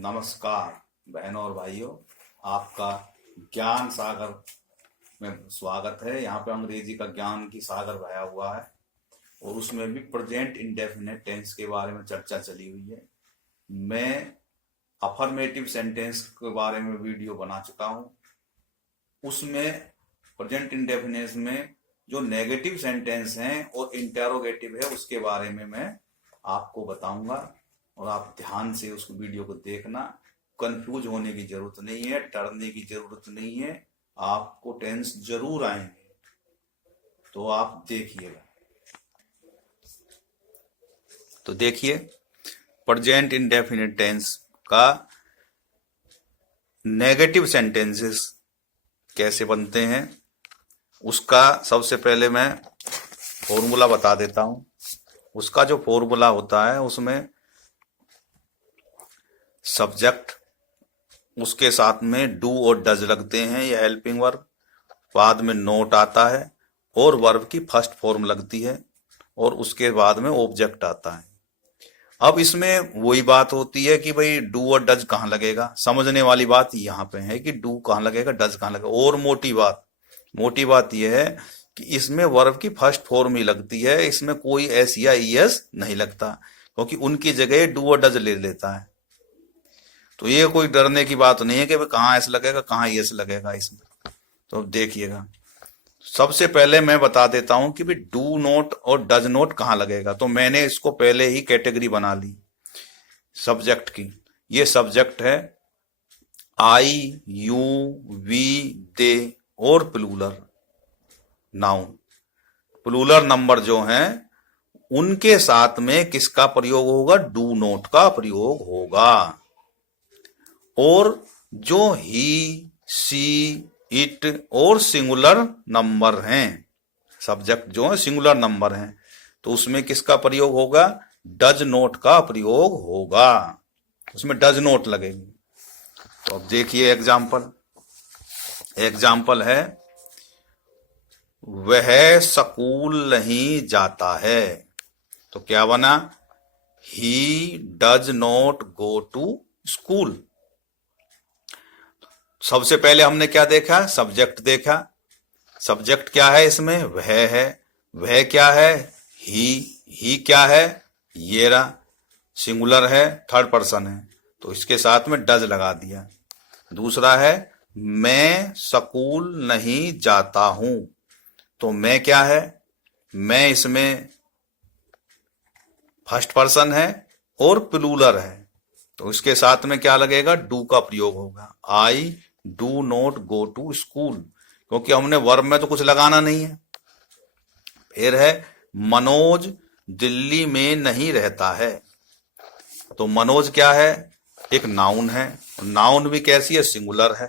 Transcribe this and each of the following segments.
नमस्कार बहनों और भाइयों, आपका ज्ञान सागर में स्वागत है। यहाँ पे अंग्रेजी का ज्ञान की सागर बहा हुआ है और उसमें भी प्रेजेंट इंडेफिनिट टेंस के बारे में चर्चा चली हुई है। मैं अफर्मेटिव सेंटेंस के बारे में वीडियो बना चुका हूँ। उसमें प्रेजेंट इंडेफिनिट में जो नेगेटिव सेंटेंस हैं और इंटेरोगेटिव है उसके बारे में मैं आपको बताऊंगा और आप ध्यान से उस वीडियो को देखना। कंफ्यूज होने की जरूरत नहीं है, डरने की जरूरत नहीं है, आपको टेंस जरूर आएंगे, तो आप देखिएगा। तो देखिए, प्रेजेंट इंडेफिनिट टेंस का नेगेटिव सेंटेंसेस कैसे बनते हैं उसका सबसे पहले मैं फॉर्मूला बता देता हूं। उसका जो फॉर्मूला होता है उसमें सब्जेक्ट, उसके साथ में डू और डज लगते हैं, यह हेल्पिंग वर्ब, बाद में नोट आता है और वर्ब की फर्स्ट फॉर्म लगती है और उसके बाद में ऑब्जेक्ट आता है। अब इसमें वही बात होती है कि भाई डू और डज कहाँ लगेगा। समझने वाली बात यहाँ पे है कि डू कहाँ लगेगा, डज कहाँ लगेगा। और मोटी बात यह है कि इसमें वर्ब की फर्स्ट फॉर्म ही लगती है, इसमें कोई एस या ईएस नहीं लगता, क्योंकि उनकी जगह डू और डज ले लेता है। तो ये कोई डरने की बात नहीं है कि कहाँ एस लगेगा कहाँ एस लगेगा इसमें। तो देखिएगा, सबसे पहले मैं बता देता हूं कि भी डू नोट और डज नोट कहाँ लगेगा। तो मैंने इसको पहले ही कैटेगरी बना ली सब्जेक्ट की। ये सब्जेक्ट है आई, यू, वी, दे और प्लूरल नाउन। प्लूरल नंबर जो हैं उनके साथ में किसका प्रयोग होगा? डू नोट का प्रयोग होगा। और जो ही, सी, इट और सिंगुलर नंबर हैं, सब्जेक्ट जो है सिंगुलर नंबर हैं, तो उसमें किसका प्रयोग होगा? डज नोट का प्रयोग होगा, उसमें डज नोट लगेगी। तो अब देखिए एग्जाम्पल है, वह स्कूल नहीं जाता है। तो क्या बना? He does not go to school. सबसे पहले हमने क्या देखा? सब्जेक्ट देखा। सब्जेक्ट क्या है इसमें? वह है। वह क्या है? ही क्या है? ये रहा, सिंगुलर है, थर्ड पर्सन है, तो इसके साथ में डज लगा दिया। दूसरा है, मैं स्कूल नहीं जाता हूं। तो मैं क्या है? मैं इसमें फर्स्ट पर्सन है और प्लूरल है, तो इसके साथ में क्या लगेगा? डू का प्रयोग होगा। I do not go to school, क्योंकि हमने वर्ब में तो कुछ लगाना नहीं है। फिर है, मनोज दिल्ली में नहीं रहता है। तो मनोज क्या है? एक नाउन है, नाउन भी कैसी है? सिंगुलर है,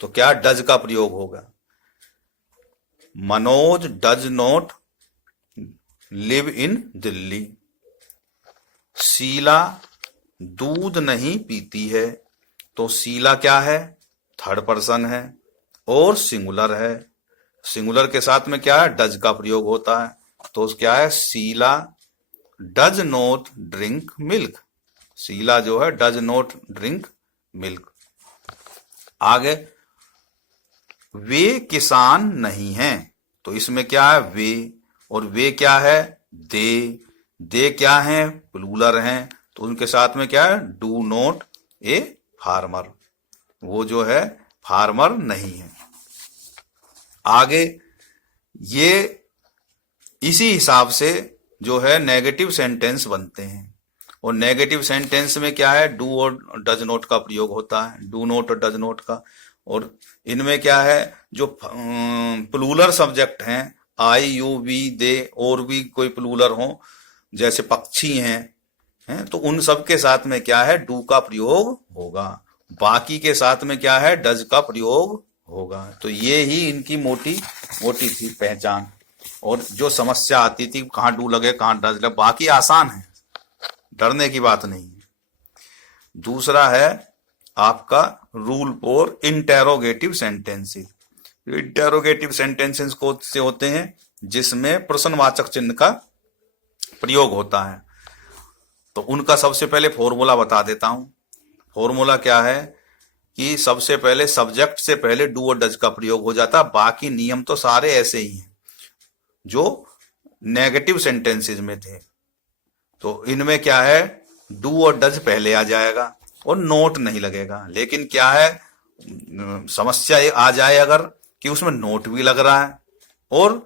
तो क्या? डज का प्रयोग होगा। Manoj does not live in Delhi. Sheela दूध नहीं पीती है। तो शीला क्या है? थर्ड पर्सन है और सिंगुलर है। सिंगुलर के साथ में क्या है? डज का प्रयोग होता है, तो क्या है? Sheela does not drink milk. Sheela जो है डज नॉट ड्रिंक मिल्क। आगे, वे किसान नहीं हैं। तो इसमें क्या है? वे, और वे क्या है? दे क्या है? प्लूरल हैं, तो उनके साथ में क्या है? Do not a farmer. वो जो है फार्मर नहीं है। आगे ये इसी हिसाब से जो है नेगेटिव सेंटेंस बनते हैं। और नेगेटिव सेंटेंस में क्या है? डू और डज नॉट का प्रयोग होता है, डू नॉट और डज नॉट का। और इनमें क्या है? जो प्लूरल सब्जेक्ट हैं, आई, यू, वी, दे, और भी कोई प्लूरल हो, जैसे पक्षी हैं, तो उन सब के साथ में क्या है? डू का प्रयोग होगा। बाकी के साथ में क्या है? डज का प्रयोग होगा। तो ये ही इनकी मोटी थी पहचान। और जो समस्या आती थी कहाँ डू लगे कहाँ डज लगे, बाकी आसान है, डरने की बात नहीं है। दूसरा है आपका rule for interrogative sentences. Interrogative sentences को से होते हैं जिसमें प्रश्नवाचक चिन्ह का प्रयोग होता है। तो उनका सबसे पहले फॉर्मूला बता देता हूं। फॉर्मूला क्या है कि सबसे पहले सब्जेक्ट से पहले डू और डज का प्रयोग हो जाता, बाकी नियम तो सारे ऐसे ही हैं जो नेगेटिव सेंटेंसेस में थे। तो इनमें क्या है, डू और डज पहले आ जाएगा और नोट नहीं लगेगा। लेकिन क्या है, समस्या ये आ जाए अगर कि उसमें नोट भी लग रहा है और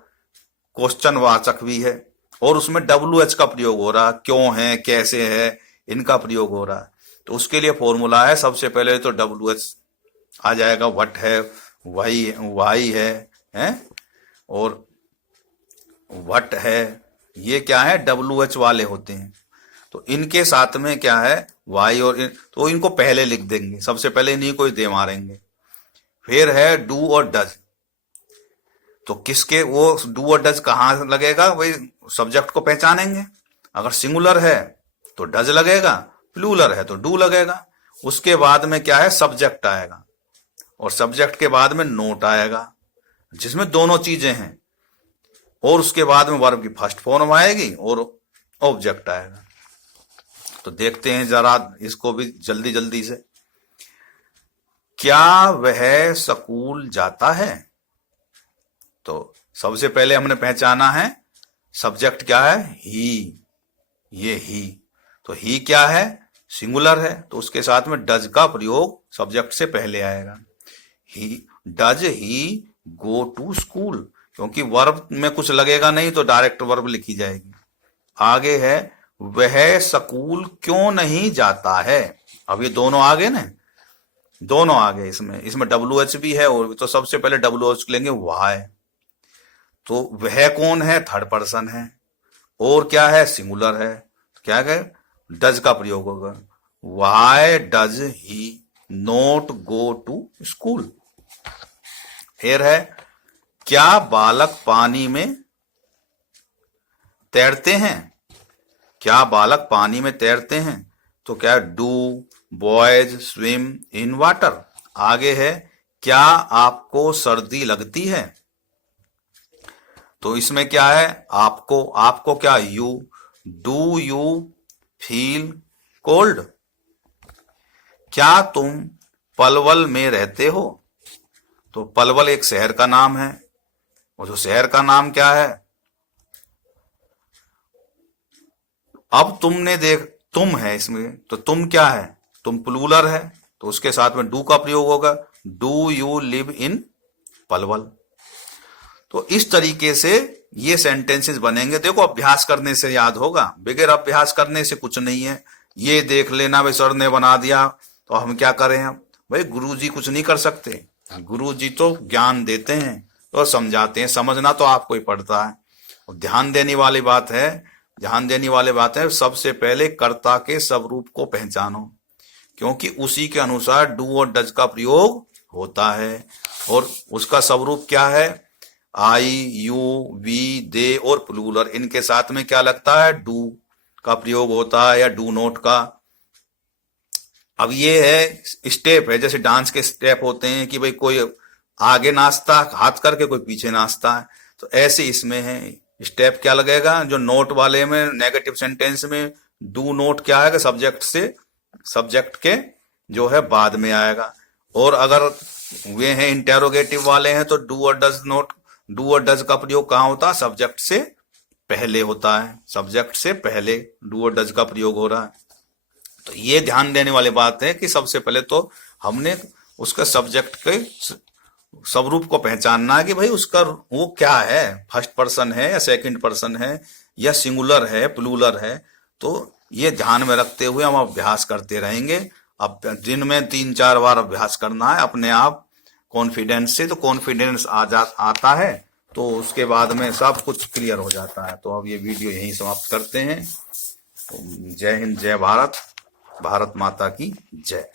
क्वेश्चन वाचक भी है और उसमें WH का प्रयोग हो रहा है, क्यों है, कैसे है, इनका प्रयोग हो रहा है। तो उसके लिए फॉर्मूला है, सबसे पहले तो WH आ जाएगा, व्हाट है, वाई है और व्हाट है, ये क्या है, WH वाले होते हैं। तो इनके साथ में क्या है, वाई और तो इनको पहले लिख देंगे, सबसे पहले इन्हीं को ही दे मारेंगे। फिर है डू और डज, तो किसके वो डू और डज कहाँ लगेगा, वही सब्जेक्ट को पहचानेंगे। अगर सिंगुलर है तो डज लगेगा, प्लूरल है तो डू लगेगा। उसके बाद में क्या है, सब्जेक्ट आएगा और सब्जेक्ट के बाद में नोट आएगा जिसमें दोनों चीजें हैं, और उसके बाद में वर्ब की फर्स्ट फॉर्म आएगी और ऑब्जेक्ट आएगा। तो देखते हैं जरा इसको भी जल्दी जल्दी से। क्या वह स्कूल जाता है, तो सबसे पहले हमने पहचाना है सब्जेक्ट क्या है, ही, ये ही। तो ही क्या है, सिंगुलर है, तो उसके साथ में डज का प्रयोग सब्जेक्ट से पहले आएगा। He does he go to school, क्योंकि वर्ब में कुछ लगेगा नहीं तो डायरेक्ट वर्ब लिखी जाएगी। आगे है वह स्कूल क्यों नहीं जाता है। अब ये दोनों आगे ना, दोनों आगे, इसमें WH भी है और तो सबसे पहले WH लेंगे वाई। तो वह कौन है, थर्ड पर्सन है और क्या है, सिंगुलर है। तो क्या है, डज का प्रयोग होगा, why does he not go to school. फिर है क्या बालक पानी में तैरते हैं, क्या बालक पानी में तैरते हैं, तो क्या, do boys swim in water. आगे है क्या आपको सर्दी लगती है, तो इसमें क्या है, आपको क्या, you, do you feel cold. क्या तुम पलवल में रहते हो, तो पलवल एक शहर का नाम है और जो शहर का नाम क्या है, अब तुम है इसमें, तो तुम क्या है, तुम प्लूरल है, तो उसके साथ में डू का प्रयोग होगा, do you live in Palwal. तो इस तरीके से ये सेंटेंसेस बनेंगे। देखो अभ्यास करने से याद होगा, बगैर अभ्यास करने से कुछ नहीं है। ये देख लेना भाई सर ने बना दिया तो हम क्या करें, हम भाई गुरुजी कुछ नहीं कर सकते, गुरुजी तो ज्ञान देते हैं और समझाते हैं, समझना तो आपको ही पड़ता है। और ध्यान देने वाली बात है, सबसे पहले कर्ता के स्वरूप को पहचानो, क्योंकि उसी के अनुसार डू और डज का प्रयोग होता है। और उसका स्वरूप क्या है, आई, यू, वी, दे और प्लूरल, इनके साथ में क्या लगता है, डू का प्रयोग होता है या डू नॉट का। अब ये है स्टेप है, जैसे डांस के स्टेप होते हैं कि भाई कोई आगे नाचता हाथ करके, कोई पीछे नाचता है, तो ऐसे इसमें है स्टेप क्या लगेगा। जो नोट वाले में नेगेटिव सेंटेंस में डू नोट क्या है, सब्जेक्ट के जो है बाद में आएगा। और अगर वे हैं इंटेरोगेटिव वाले हैं तो डू और डज का प्रयोग कहाँ होता है, सब्जेक्ट से पहले होता है, सब्जेक्ट से पहले डू और डज का प्रयोग हो रहा है। तो ये ध्यान देने वाली बात है कि सबसे पहले तो हमने उसका सब्जेक्ट के स्वरूप को पहचानना है कि भाई उसका वो क्या है, फर्स्ट पर्सन है या सेकंड पर्सन है या सिंगुलर है, प्लूरल है। तो ये ध्यान में रखते हुए हम अभ्यास करते रहेंगे। अब दिन में 3-4 बार अभ्यास करना है अपने आप कॉन्फिडेंस से, तो कॉन्फिडेंस आता है तो उसके बाद में सब कुछ क्लियर हो जाता है। तो अब ये वीडियो यहीं समाप्त करते हैं। जय हिंद, जय भारत, भारत माता की जय।